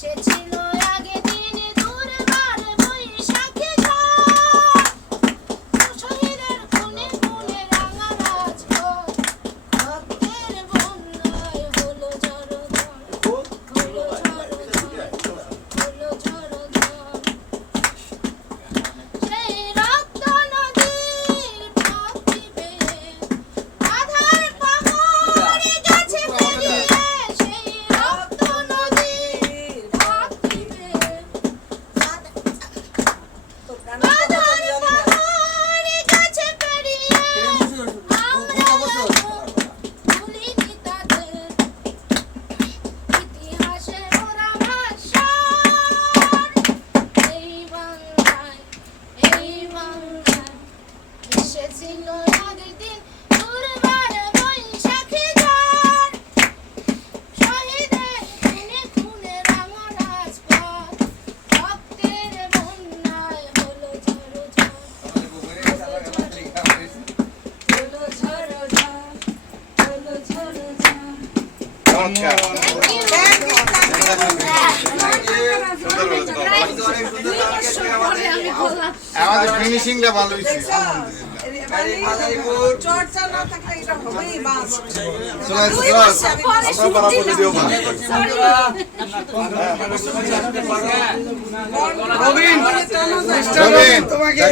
এসেছিল আগে দিন দুর্বার বৈশাখী ঝড়, শহীদের খুনে খুনে রাঙা রাজপথ, রক্তের বন্যায় হলো ঝড়, হলো ঝড়। সেই রক্ত নদীর ভক্তি পেয়ে আধার পাহাড়ে গেছে পেরিয়ে, সেই রক্ত নদীর ভক্তি পেয়ে আধার পাহাড়ে গেছে পেরিয়ে, আমরা ভুলিনি তাদের ইতিহাসের ওরা ভাষণ। এই বাংলায় এসেছিল আগের দিন দুর্বার বৈশাখী ঝড়, শহীদের খুনে খুনে রাঙা রাজপথ, রক্তের বন্যায় হলো ঝড় ঝড়, হলো ঝড় ঝড়, হলো ঝড় ঝড়। আমাদের ফিনিশিংটা ভালো হয়েছে। চর্চা না থাকলে এটা হবেই বাস। আমরা বরাবর ভিডিও বানাই। রবিন রবিন, তোমাকে